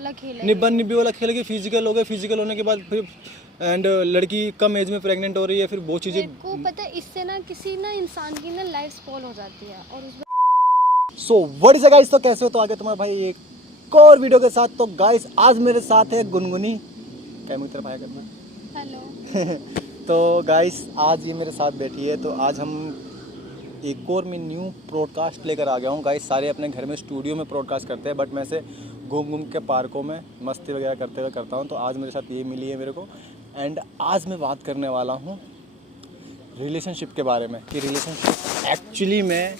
वाला खेल है। निब्बा निब्बी वाला खेल के फिजिकल हो गए, फिजिकल होने के बाद फिर एंड लड़की कम एज में प्रेग्नेंट हो रही है, फिर वो चीज़ें। मेरे को पता है इससे ना किसी ना इंसान की ना लाइफ स्पॉइल हो जाती है और उसमें सो व्हाट इज गाइस, तो कैसे हो? तो आगे तुम्हारा भाई एक और वीडियो के साथ। तो गाइस आज मेरे साथ है गुनगुनी, कैमरे की तरफ आया करना। हेलो। तो गाइस आज ये मेरे साथ बैठी है, तो आज हम एक और मैं न्यू प्रोडकास्ट लेकर आ गया हूँ। गाइस सारे अपने घर में स्टूडियो में प्रोडकास्ट करते हैं, बट मैं से घूम घूम के पार्कों में मस्ती वगैरह करते हुए करता हूँ। तो आज मेरे साथ ये मिली है मेरे को, एंड आज मैं बात करने वाला हूँ रिलेशनशिप के बारे में कि रिलेशनशिप एक्चुअली में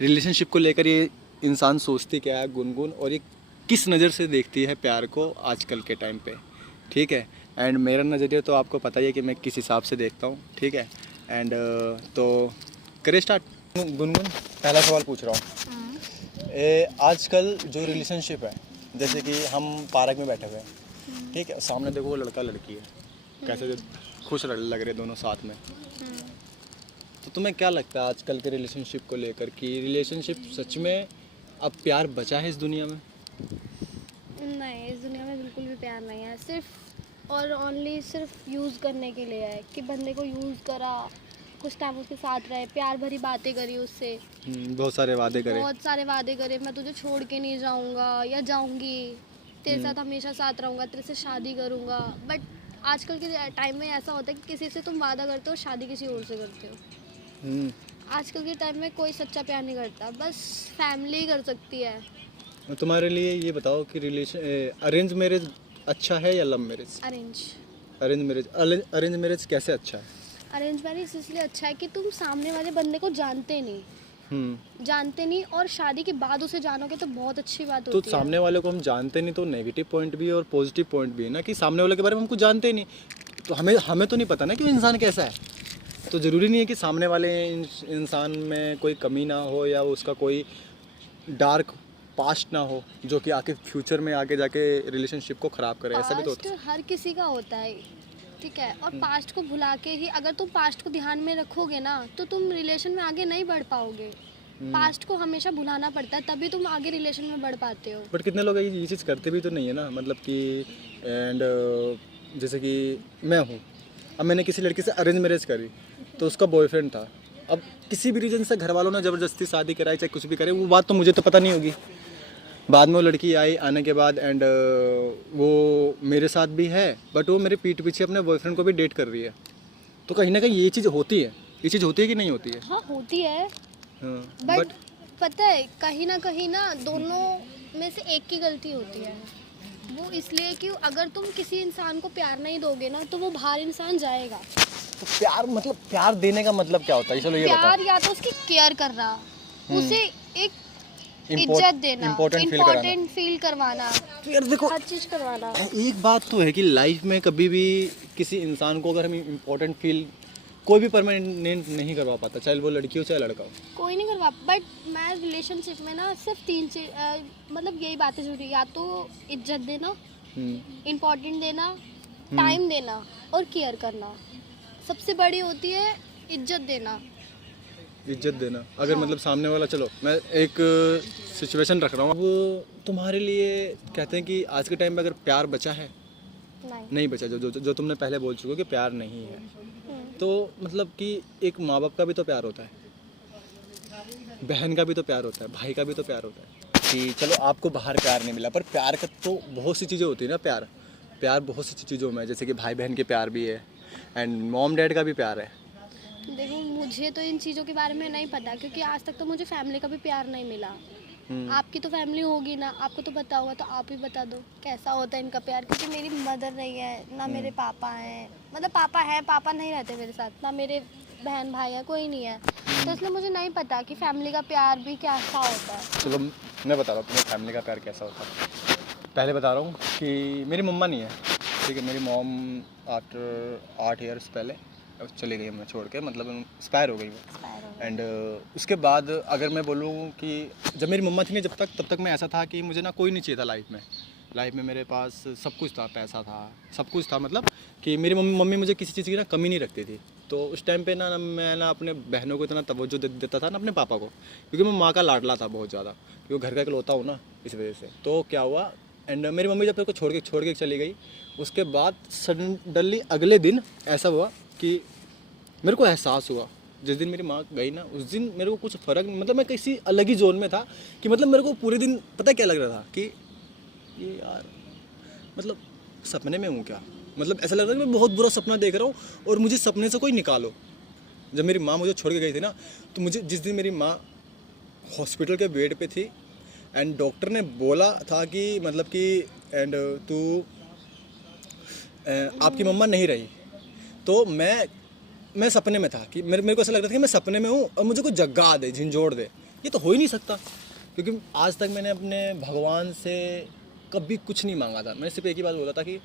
रिलेशनशिप को लेकर ये इंसान सोचती क्या है गुनगुन, और ये किस नज़र से देखती है प्यार को आजकल के टाइम पे, ठीक है। एंड मेरा नज़रिया तो आपको पता ही है कि मैं किस हिसाब से देखता हूँ, ठीक है। एंड तो करें स्टार्ट। गुनगुन पहला सवाल पूछ रहा हूँ। आजकल जो रिलेशनशिप है, जैसे कि हम पार्क में बैठे हुए हैं, ठीक है, सामने देखो वो लड़का लड़की है, कैसे खुश लग रहे दोनों साथ में। तो तुम्हें क्या लगता है आजकल के रिलेशनशिप को लेकर कि रिलेशनशिप सच में अब प्यार बचा है इस दुनिया में? नहीं, इस दुनिया में बिल्कुल भी प्यार नहीं है। सिर्फ और ओनली सिर्फ यूज़ करने के लिए है कि बंदे को यूज़ करा, कुछ टाइम उसके साथ रहे, प्यार भरी बातें करी उससे, बहुत सारे वादे करे, बहुत सारे वादे करे, मैं तुझे छोड़ के नहीं जाऊंगा या जाऊंगी, तेरे साथ हमेशा साथ रहूंगा, तेरे से शादी करूंगा। बट आजकल के टाइम में ऐसा होता है कि किसी से तुम वादा करते हो, शादी किसी और से करते हो। आजकल के टाइम में कोई सच्चा प्यार नहीं करता, बस फैमिली कर सकती है। तुम्हारे लिए ये बताओ कि रिलेशन अरेंज मैरिज अच्छा है या love marriage? Arrange arrange marriage. Arrange marriage कैसे अच्छा है? अरेंज मैरिज इसलिए अच्छा है कि तुम सामने वाले बंदे को जानते नहीं और शादी के बाद उसे जानोगे तो बहुत अच्छी बात तो होती है। सामने वाले को हम जानते नहीं, तो नेगेटिव पॉइंट भी है और पॉजिटिव पॉइंट भी है ना, कि सामने वाले के बारे में हम कुछ जानते ही नहीं, तो हमें तो नहीं पता ना कि वो इंसान कैसा है। तो ज़रूरी नहीं है कि सामने वाले इंसान में कोई कमी ना हो या उसका कोई डार्क पास्ट ना हो जो कि आके फ्यूचर में आगे जाके रिलेशनशिप को ख़राब करे। ऐसा भी तो होता है। हर किसी का होता है, ठीक है। और पास्ट को भुला के ही अगर तुम पास्ट को ध्यान में रखोगे ना तो तुम रिलेशन में आगे नहीं बढ़ पाओगे। पास्ट को हमेशा भुलाना पड़ता है, तभी तुम आगे रिलेशन में बढ़ पाते हो। बट कितने लोग ये चीज़ करते भी तो नहीं है ना, मतलब कि एंड जैसे कि मैं हूँ, अब मैंने किसी लड़की से अरेंज मैरिज करी, तो उसका बॉयफ्रेंड था। अब किसी भी रीज़न से घर वालों ने ज़बरदस्ती शादी कराई, चाहे कुछ भी करे, वो बात तो मुझे तो पता नहीं होगी। बाद में वो लड़की आई आने के बाद, एंड वो मेरे साथ भी है, बट वो मेरे पीठ पीछे अपने बॉयफ्रेंड को भी डेट कर रही है। तो कहीं ना कहीं ये चीज़ होती है, ये चीज़ होती है कि नहीं होती है? हाँ होती है, हाँ, बट पता है कहीं ना दोनों में से एक की गलती होती है। वो इसलिए कि अगर तुम किसी इंसान को प्यार नहीं दोगे ना तो वो बाहर इंसान जाएगा। तो प्यार मतलब प्यार देने का मतलब क्या होता है? चलो ये प्यार या तो उसकी केयर कर रहा, उसे एक इज्जत देना, इम्पोर्टेंट फील करवाना, यार देखो हर चीज करवाना। एक बात तो है कि लाइफ में कभी भी किसी इंसान को अगर हम इम्पोर्टेंट फील कोई भी परमानेंट नहीं करवा पाता, चाहे वो लड़की हो चाहे लड़का हो। कोई नहीं करवा, बट मैं रिलेशनशिप में ना सिर्फ तीन चीज मतलब यही बातें जरूरी, या तो इज्जत देना, इम्पोर्टेंट देना, टाइम देना और केयर करना। सबसे बड़ी होती है इज्जत देना। इज्जत देना अगर हाँ। मतलब सामने वाला, चलो मैं एक सिचुएशन रख रहा हूँ, अब तुम्हारे लिए कहते हैं कि आज के टाइम में अगर प्यार बचा है, नहीं बचा, जो तुमने पहले बोल चुके हो कि प्यार नहीं है, तो मतलब कि एक माँ बाप का भी तो प्यार होता है, बहन का भी तो प्यार होता है, भाई का भी तो प्यार होता है। कि चलो आपको बाहर प्यार नहीं मिला, पर प्यार का तो बहुत सी चीज़ें होती है ना। प्यार बहुत सी चीज़ों में, जैसे कि भाई बहन के प्यार भी है, एंड मॉम डैड का भी प्यार है। देखो मुझे तो इन चीज़ों के बारे में नहीं पता, क्योंकि आज तक तो मुझे फैमिली का भी प्यार नहीं मिला। आपकी तो फैमिली होगी ना, आपको तो पता होगा, तो आप ही बता दो कैसा होता है इनका प्यार। क्योंकि मेरी मदर नहीं है ना, मेरे पापा हैं, मतलब पापा है, पापा नहीं रहते मेरे साथ, ना मेरे बहन भाई है, कोई नहीं है। तो इसलिए मुझे नहीं पता कि फैमिली का प्यार भी कैसा होता है। चलो मैं बता रहा हूँ तुम्हें फैमिली का प्यार कैसा होता है। पहले बता रहा हूँ कि मेरी मम्मा नहीं है, ठीक है। मेरी मॉम आफ्टर 8 ईयर्स पहले चली गई, मैं छोड़ के, मतलब एक्सपायर हो गई वो। एंड उसके बाद अगर मैं बोलूँ कि जब मेरी मम्मा थी ना, तब तक मैं ऐसा था कि मुझे ना कोई नहीं चाहिए था लाइफ में मेरे पास सब कुछ था, पैसा था, सब कुछ था, मतलब कि मेरी मम्मी मुझे किसी चीज़ की ना कमी नहीं रखती थी। तो उस टाइम पे ना मैं ना अपने बहनों को इतना तवज्जो देता था ना, अपने पापा को, क्योंकि मैं माँ का लाडला था बहुत ज़्यादा, क्योंकि घर का इकलौता हूँ ना, इस वजह से। तो क्या हुआ एंड मेरी मम्मी जब मेरे को छोड़ के चली गई, उसके बाद सडनली अगले दिन ऐसा हुआ कि मेरे को एहसास हुआ, जिस दिन मेरी माँ गई ना उस दिन मेरे को कुछ फ़र्क, मतलब मैं किसी अलग ही जोन में था कि मतलब मेरे को पूरे दिन पता क्या लग रहा था कि ये यार मतलब सपने में हूँ क्या, मतलब ऐसा लग रहा है कि मैं बहुत बुरा सपना देख रहा हूँ और मुझे सपने से कोई निकालो। जब मेरी माँ मुझे छोड़ के गई थी ना, तो मुझे जिस दिन मेरी माँ हॉस्पिटल के बेड पे थी एंड डॉक्टर ने बोला था कि मतलब कि एंड तू आपकी मम्मा नहीं रही, तो मैं सपने में था कि मेरे को ऐसा लग रहा था कि मैं सपने में हूँ और मुझे कोई जगा दे, झंझोड़ दे। ये तो हो ही नहीं सकता, क्योंकि आज तक मैंने अपने भगवान से कभी कुछ नहीं मांगा था। मैंने सिर्फ एक ही बात बोला था कि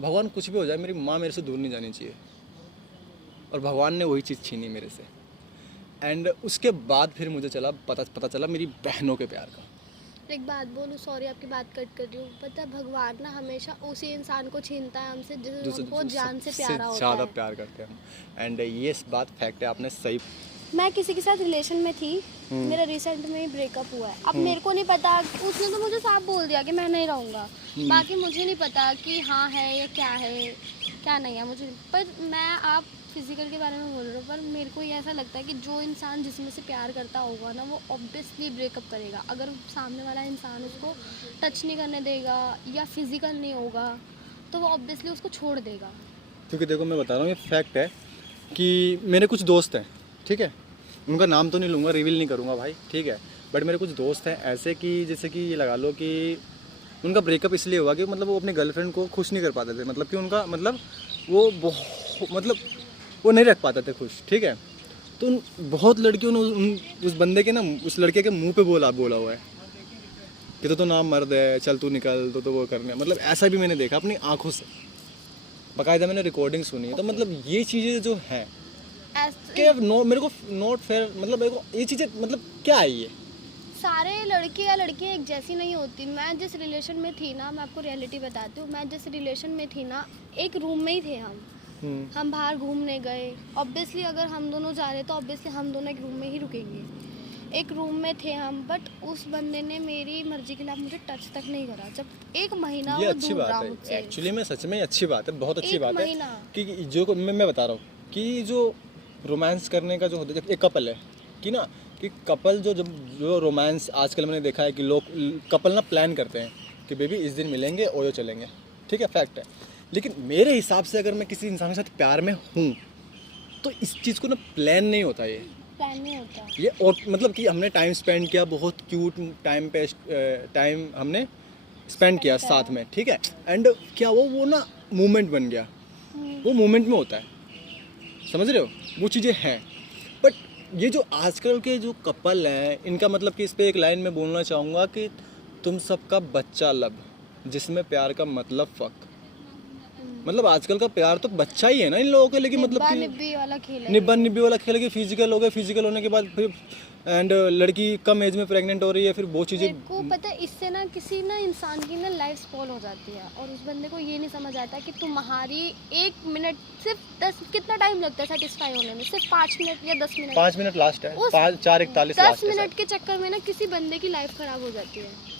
भगवान कुछ भी हो जाए, मेरी माँ मेरे से दूर नहीं जानी चाहिए, और भगवान ने वही चीज़ छीनी मेरे से। एंड उसके बाद फिर मुझे पता चला मेरी बहनों के प्यार का। एक बात बोलूँ, सॉरी आपकी बात कट कर रही हूँ, पता है भगवान ना हमेशा उसी इंसान को छीनता है हमसे जो हमको जान से प्यारा होता ज़्यादा है। प्यार करते हैं हम। एंड ये बात फैक्ट है, आपने सही। मैं किसी के साथ रिलेशन में थी, मेरा रिसेंट में ही ब्रेकअप हुआ है। अब मेरे को नहीं पता, उसने तो मुझे साफ बोल दिया कि मैं नहीं रहूँगा। बाकी मुझे नहीं पता कि हाँ है या क्या है क्या नहीं है मुझे, पर मैं आप फिजिकल के बारे में बोल रहे हो, पर मेरे को ये ऐसा लगता है कि जो इंसान जिसमें से प्यार करता होगा ना, वो ऑब्वियसली ब्रेकअप करेगा। अगर सामने वाला इंसान उसको टच नहीं करने देगा या फिजिकल नहीं होगा तो वो ऑब्वियसली उसको छोड़ देगा। क्योंकि देखो मैं बता रहा हूँ, ये फैक्ट है कि मेरे कुछ दोस्त हैं, ठीक है, उनका नाम तो नहीं लूँगा, रिवील नहीं करूँगा भाई, ठीक है, बट मेरे कुछ दोस्त हैं ऐसे कि जैसे कि ये लगा लो कि उनका ब्रेकअप इसलिए हुआ कि मतलब वो अपने गर्लफ्रेंड को खुश नहीं कर पाते थे, मतलब कि उनका मतलब वो नहीं रख पाते थे खुश, ठीक है। तो बहुत लड़कियों ने उस बंदे के ना, उस लड़के के मुंह पे बोला हुआ है कि तो नाम मर्द है, चल तू निकल, तो वो करने, मतलब ऐसा भी मैंने देखा अपनी आंखों से, बाकायदा मैंने रिकॉर्डिंग सुनी है। तो मतलब ये चीज़ें जो हैं कि मेरे को नॉट फेयर, मतलब मेरे को ये चीज़ें मतलब क्या है ये। सारे लड़के या लड़कियाँ एक जैसी नहीं होती। मैं जिस रिलेशन में थी ना, मैं आपको रियलिटी बताती हूँ, मैं जिस रिलेशन में थी ना, एक रूम में ही थे हम बाहर घूमने गए, ऑब्वियसली अगर हम दोनों जा रहे तो ऑब्वियसली हम दोनों एक रूम में ही रुकेंगे, एक रूम में थे हम। बट उस बंदे ने मेरी मर्जी के खिलाफ मुझे टच तक नहीं करा, जब एक महीना ये वो अच्छी दूर बात रहा है मुझसे। एक्चुअली में, सच में अच्छी बात है, बहुत अच्छी एक बात है महीना। कि जो मैं बता रहा हूँ कि जो रोमांस करने का जो होता है, जब एक कपल है कि ना, कि कपल जो रोमांस आजकल मैंने देखा है कि लोग कपल ना प्लान करते हैं कि बेबी इस दिन मिलेंगे, ओयो चलेंगे, ठीक है, फैक्ट है। लेकिन मेरे हिसाब से अगर मैं किसी इंसान के साथ प्यार में हूँ तो इस चीज़ को ना प्लान नहीं होता, ये प्लान नहीं होता ये, और मतलब कि हमने टाइम स्पेंड किया, बहुत क्यूट टाइम हमने स्पेंड किया साथ में, ठीक है, एंड क्या वो ना मोमेंट बन गया, वो मोमेंट में होता है, समझ रहे हो, वो चीज़ें हैं। बट ये जो आजकल के जो कपल हैं, इनका मतलब कि इस पर एक लाइन में बोलना चाहूँगा कि तुम सबका बच्चा लब, जिसमें प्यार का मतलब फक। मतलब आजकल का प्यार तो बच्चा ही है ना इन लोगों के, लेकिन मतलब कि निब्बा वाला खेल है। निब्बा निब्बी वाला खेल के फिजिकल हो गए, फिजिकल होने के बाद फिर एंड लड़की कम एज में प्रेग्नेंट हो रही है, फिर वो चीज़ें। मेरे को पता है, इससे ना किसी ना इंसान की ना लाइफ स्पॉइल हो जाती है, और उस बंदे को ये नहीं समझ आता कि तुम्हारी 1 मिनट सिर्फ 10, कितना टाइम लगता है सेटिस्फाई होने में, सिर्फ 5 मिनट या 10 मिनट। 5 मिनट लास्ट है, 4:41 10 मिनट के चक्कर में ना किसी बंदे की लाइफ खराब हो जाती है।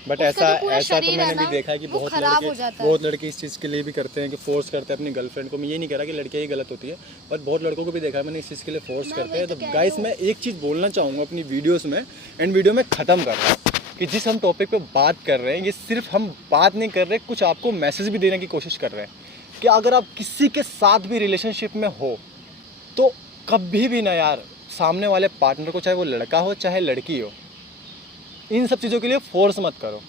बट उसका जो पूरा ऐसा तो शरीर मैंने है भी ना, देखा है कि वो खराब हो जाता है। बहुत लड़के इस चीज़ के लिए भी करते हैं कि फोर्स करते हैं अपनी गर्लफ्रेंड को। मैं ये नहीं कह रहा कि लड़कियाँ ही गलत होती है, बट बहुत लड़कों को भी देखा है मैंने इस चीज़ के लिए फोर्स करते हैं। तो गाइस मैं एक चीज़ बोलना चाहूँगा अपनी वीडियोस में, एंड वीडियो में ख़त्म कर रहा हूँ कि जिस हम टॉपिक पे बात कर रहे हैं, ये सिर्फ हम बात नहीं कर रहे, कुछ आपको मैसेज भी देने की कोशिश कर रहे हैं कि अगर आप किसी के साथ भी रिलेशनशिप में हो तो कभी भी ना यार, सामने वाले पार्टनर को, चाहे वो लड़का हो चाहे लड़की हो, इन सब चीज़ों के लिए फोर्स मत करो,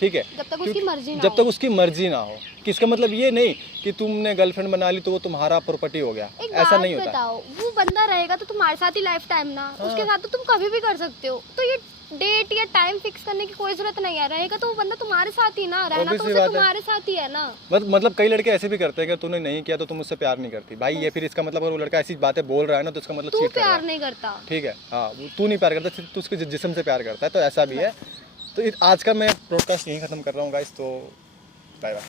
ठीक है, जब तक उसकी मर्जी ना जब तक उसकी मर्जी ना हो। कि इसका मतलब ये नहीं कि तुमने गर्लफ्रेंड बना ली तो वो तुम्हारा प्रॉपर्टी हो गया, ऐसा नहीं होता। बताओ, वो बंदा रहेगा तो तुम्हारे साथ ही लाइफ टाइम ना, उसके साथ तो तुम कभी भी कर सकते हो। तो ये डेट या टाइम फिक्स करने की कोई जरूरत नहीं है, रहेगा तो वो बंदा तुम्हारे साथ ही ना, रहना तो उसे तुम्हारे साथ ही है ना। मतलब कई लड़के ऐसे भी करते हैं कि तूने नहीं किया तो तुम मुझसे प्यार नहीं करती भाई, ये फिर इसका मतलब अगर वो लड़का ऐसी बातें बोल रहा है ना तो इसका मतलब तू चीट कर रहा प्यार है, नहीं करता, ठीक है, हाँ, तू नहीं प्यार करता, सिर्फ तू उसके जिस्म से प्यार करता है, तो ऐसा भी है। तो आज का मैं ब्रॉडकास्ट यहीं ख़त्म कर रहा हूँ गाइस, तो बाय बाय।